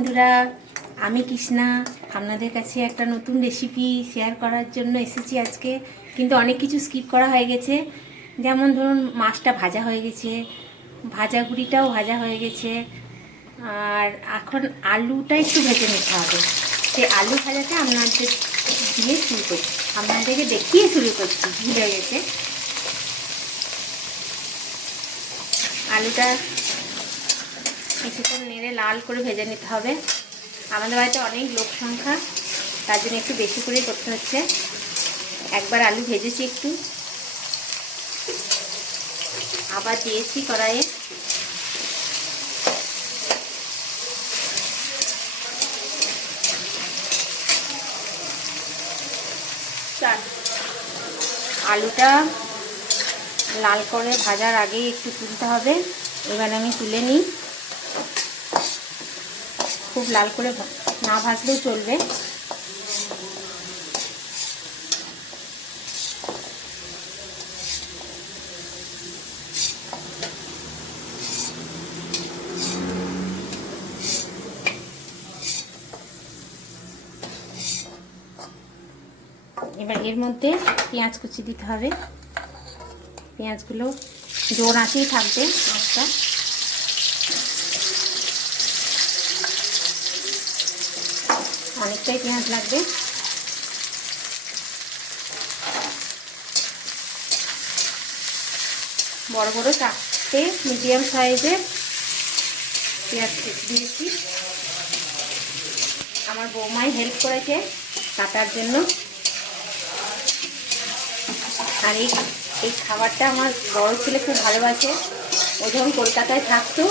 বন্ধুরা, আমি কৃষ্ণা। আপনাদের কাছে একটা নতুন রেসিপি শেয়ার করার জন্য এসেছি আজকে। কিন্তু অনেক কিছু স্কিপ করা হয়ে গেছে। যেমন ধরুন, মাছটা ভাজা হয়ে গেছে, ভাজা গুঁড়িটাও ভাজা হয়ে গেছে। আর এখন আলুটা একটু ভেজে নিতে হবে। সেই আলু ভাজাটা আপনাদের দিয়ে শুরু করছি। আপনাদেরকে দেখিয়ে শুরু করছি, ভুলে গেছে। আলুটা কিছুক্ষণ নেড়ে লাল করে ভেজে নিতে হবে। আমাদের বাড়িতে অনেক লোক সংখ্যা, তার জন্য একটু বেশি করেই করতে হচ্ছে। একবার আলু ভেজেছি একটু। আবার দিয়েছি কড়াইয়ে। আলুটা লাল করে ভাজার আগেই একটু তুলতে হবে। এবার আমি তুলে নিই। খুব লাল করে না ভাজলেও চলবে। এবার এর মধ্যে পেঁয়াজ কুচি দিতে হবে। পেঁয়াজগুলো জোর আঁচেই থাকবে আঁচটা। অনেকটাই পেঁয়াজ লাগবে। বড় বড় চারটে মিডিয়াম সাইজের পেঁয়াজ দিয়েছি। আমার বৌমাই হেল্প করেছে কাটার জন্য। আর এই এই খাবারটা আমার বড় ছেলে খুব ভালোবাসে। ও যখন কলকাতায় থাকতো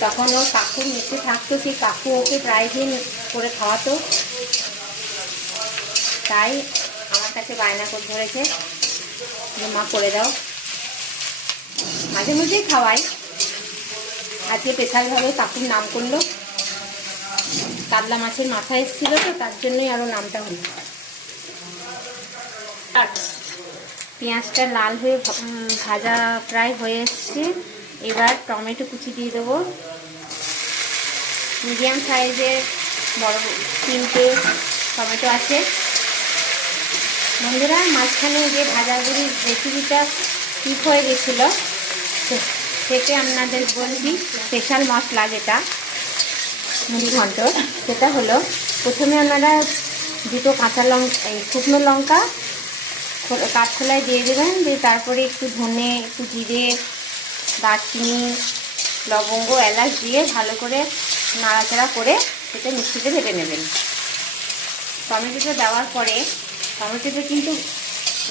তখন ওর কাকুর মেসে থাকতো সেই কাকু ওকে প্রায় দিন করে খাওয়াতো। তাই আমার কাছে বায়না করে ধরেছে যে মা করে দাও। মাঝে মধ্যেই খাওয়াই। আজকে স্পেশালভাবে কাকুর নাম করল। কাতলা মাছের মাথা এসেছিল তো তার জন্যই আরও নামটা হলো। পেঁয়াজটা লাল হয়ে ভাজা প্রায় হয়ে এসছে। এবার টমেটো কুচি দিয়ে দেবো। মিডিয়াম সাইজের বড় তিনটে টমেটো আছে। বন্ধুরা, মাঝখানে যে ভাজাগুড়ির রেসিপিটা ঠিক হয়ে গেছিল সেটা আপনাদের বলছি স্পেশাল মশলা যেটা, মুড়ি ঘন্ট, সেটা হলো প্রথমে আপনারা দুটো কাঁচা লঙ্কা এই শুকনো লঙ্কা কাঠখোলায় দিয়ে দেবেন, দিয়ে তারপরে একটু ধনে, একটু জিরে দারচিনি, লবঙ্গ, এলাচ দিয়ে ভালো করে নাড়াচাড়া করে সেটা মিক্সিতে ভেবে নেবেন। টমেটোটা দেওয়ার পরে টমেটোটা কিন্তু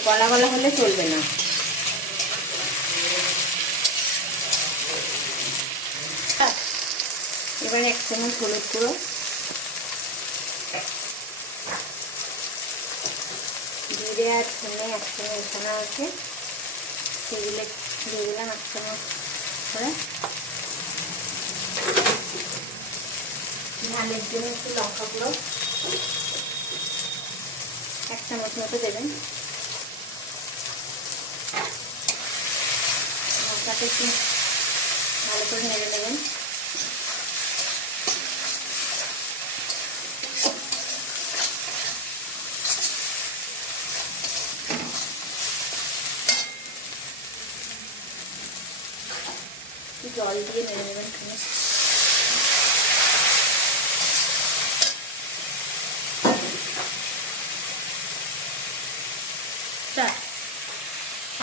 গলা গলা হলে চলবে না। এবারে এক চামচ হলুদ গুঁড়ো। জিরে আর ধনে একসঙ্গে মেশানো আছে। সেগুলো দিয়ে দিলাম এক করে ঝালের জন্য একটু লঙ্কা গুঁড়ো। এক চামচ মতো দেবেন। লঙ্কাটা একটু ভালো করে নেড়ে নেবেন জল দিয়ে নেড়ে নেবেন খানি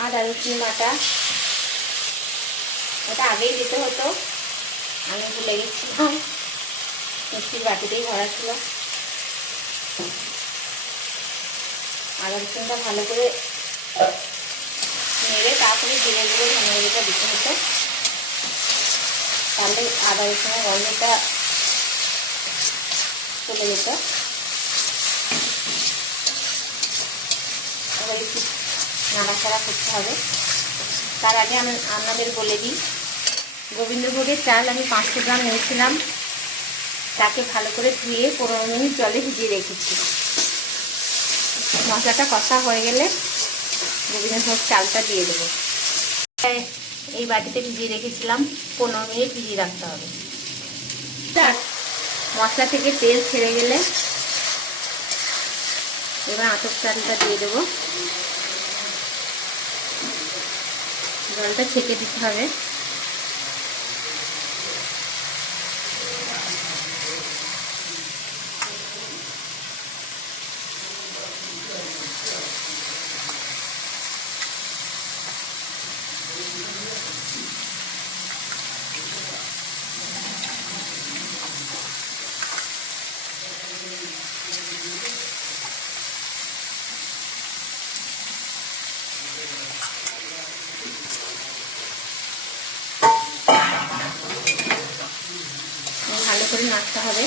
আদা রসুন বাটা ওটা আগেই দিতে হতো। আমি ভুলে গেছিলাম। মিষ্টির বাটিতেই ভরা ছিল। আদা রসুনটা ভালো করে নেড়ে তারপরে জিরে গুঁড়ো ধনে গুঁড়োটা দিতে হতো। তাহলে আদা রসুনের গন্ধটা চলে যেত। এবার একটু নাড়াচাড়া করতে হবে। তার আগে আমি আপনাদের বলে দিই গোবিন্দভোগের চাল আমি পাঁচশো গ্রাম নিয়েছিলাম তাকে ভালো করে ধুয়ে পনেরো মিনিট জলে ভিজিয়ে রেখেছি। মশলাটা কষা হয়ে গেলে গোবিন্দভোগ চালটা দিয়ে দেবো। এই বাটিতে ভিজিয়ে রেখেছিলাম পনেরো মিনিট ভিজিয়ে রাখতে হবে। মশলা থেকে তেল ছেড়ে গেলে এবার আতপ চালটা দিয়ে দেবো। জলটা ছেঁকে দিতে হবে ভালো করে নাড়তে হবে।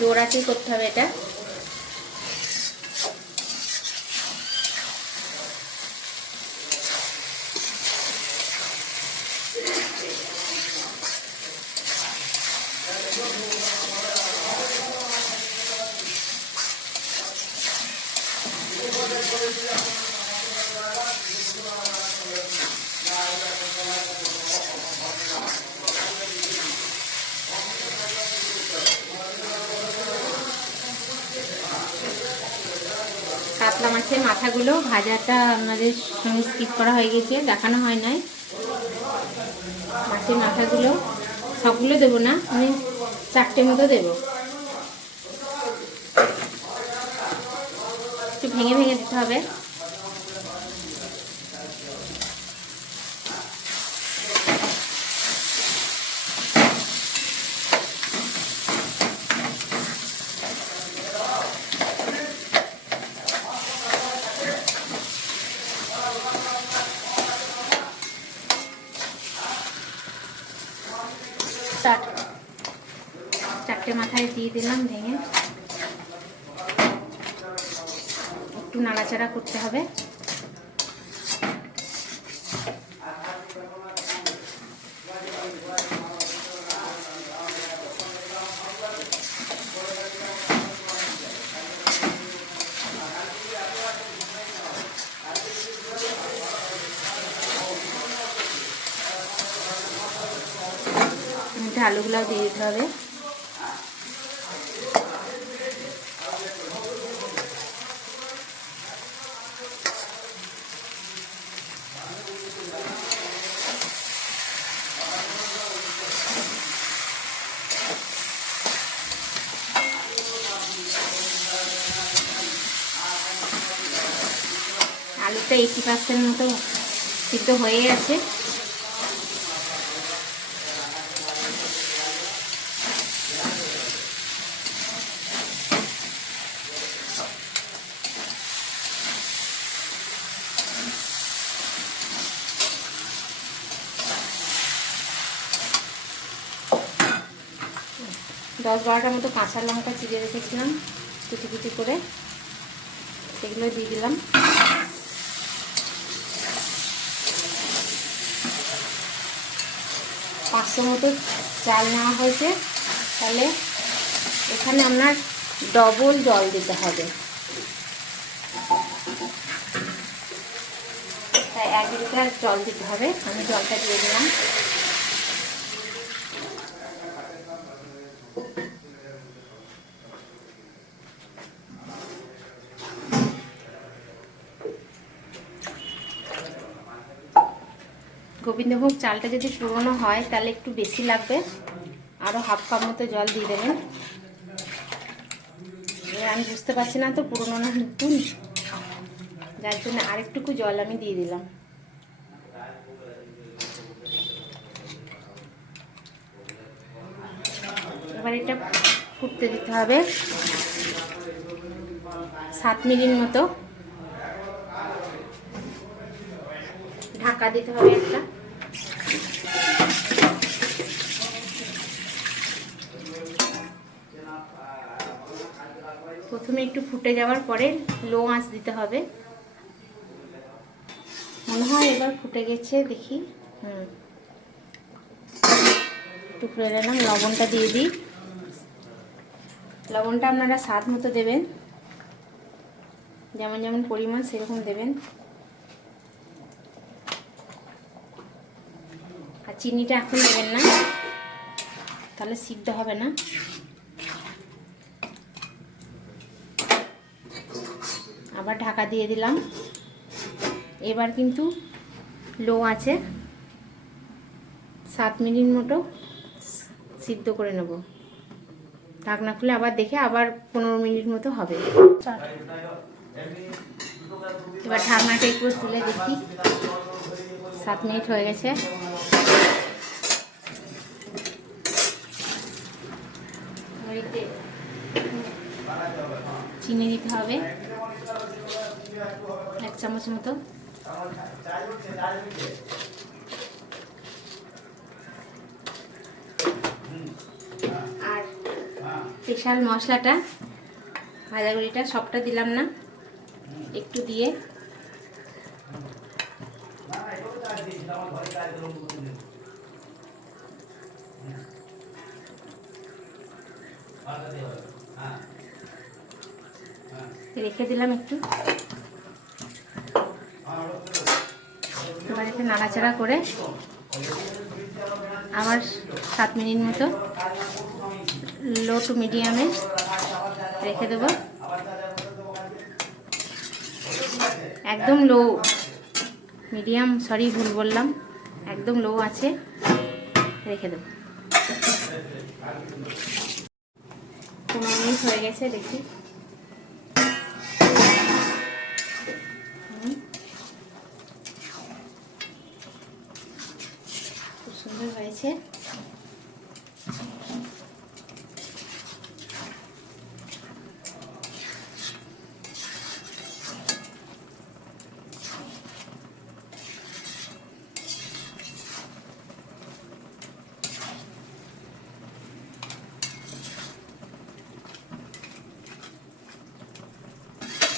জোড়াতেই করতে হবে এটা কাতলা মাছের মাথাগুলো ভাজাটা আমাদের সঙ্গে স্কিপ করা হয়ে গেছে, দেখানো হয় নাই। মাছের মাথাগুলো সবগুলো দেবো না আমি চারটে মতো দেবো। একটু ভেঙে ভেঙে দিতে হবে। স্টার্ট চারটে মাথায় দিয়ে দিলাম ভেঙে। একটু নাড়াচাড়া করতে হবে। মধ্যে আলুগুলো দিয়ে দিতে হবে। আলুটা এইটি পার্সেন্ট মতো সিদ্ধ হয়ে গেছে। দশ বারোটার মতো কাঁচা লঙ্কা চিড়ে রেখেছিলাম, কুচি কুচি করে। সেগুলো দিয়ে দিলাম। পাঁচশো মতো চাল নেওয়া হয়েছে। তাহলে এখানে আপনার ডবল জল দিতে হবে। তাই এক লিটার জল দিতে হবে। আমি জলটা দিয়ে দিলাম। গোবিন্দভোগ চালটা যদি পুরনো হয়, তাহলে একটু বেশি লাগবে। আরও হাফ কাপ মতো জল দিয়ে দেবেন। আমি বুঝতে পারছি না তো পুরনো না নতুন। যার জন্য আরেকটুকু জল আমি দিয়ে দিলাম। এবার এটা ফুটতে দিতে হবে। সাত মিনিট মতো। ঢাকা দিতে হবে একটা। প্রথমে একটু ফুটে যাওয়ার পরে লো আঁচ দিতে হবে। মনে হয় এবার ফুটে গেছে, দেখি। হুম। একটু করে নিলাম লবণটা দিয়ে দিই। লবণটা আপনারা স্বাদ মতো দেবেন। যেমন যেমন পরিমাণ সেরকম দেবেন। চিনিটা এখন দেবেন না। তাহলে সিদ্ধ হবে না। আবার ঢাকা দিয়ে দিলাম। এবার কিন্তু লো আছে। সাত মিনিট মতো সিদ্ধ করে নেব। ঢাকনা খুলে আবার দেখে আবার পনেরো মিনিট মতো হবে। এবার ঢাকনাটা একটু তুলে দেখি। সাত মিনিট হয়ে গেছে এবারে চিনি দিতে হবে। এক চামচ মতো। আর স্পেশাল মশলাটা, ভাজাগুড়িটা, সবটা দিলাম না। একটু দিয়ে। রেখে দিলাম একটু। এবার একটু নাড়াচাড়া করে আবার সাত মিনিট মতো লো টু মিডিয়ামে রেখে দেবো। একদম লো, মিডিয়াম, সরি, ভুল বললাম। একদম লো আছে, রেখে দেবো। পনেরো মিনিট হয়ে গেছে দেখি। সুন্দর হয়েছে।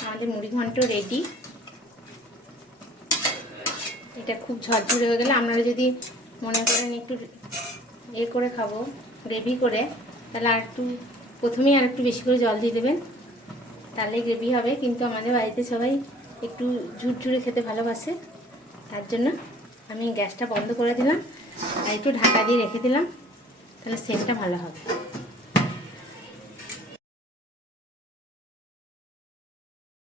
আমাদের মুড়ি ঘন্ট রেডি এটা খুব ঝরঝরে হয়ে গেলে আপনারা যদি মনে করেন একটু এ করে খাব গ্রেভি করে। তাহলে আর একটু, প্রথমেই আর একটু বেশি করে জল দিয়ে দেবেন। তাহলে গ্রেভি হবে, কিন্তু আমাদের বাড়িতে সবাই একটু ঝুরঝুরে খেতে ভালোবাসে। তার জন্য আমি গ্যাসটা বন্ধ করে দিলাম আর একটু ঢাকা দিয়ে রেখে দিলাম। তাহলে সেন্টটা ভালো হবে।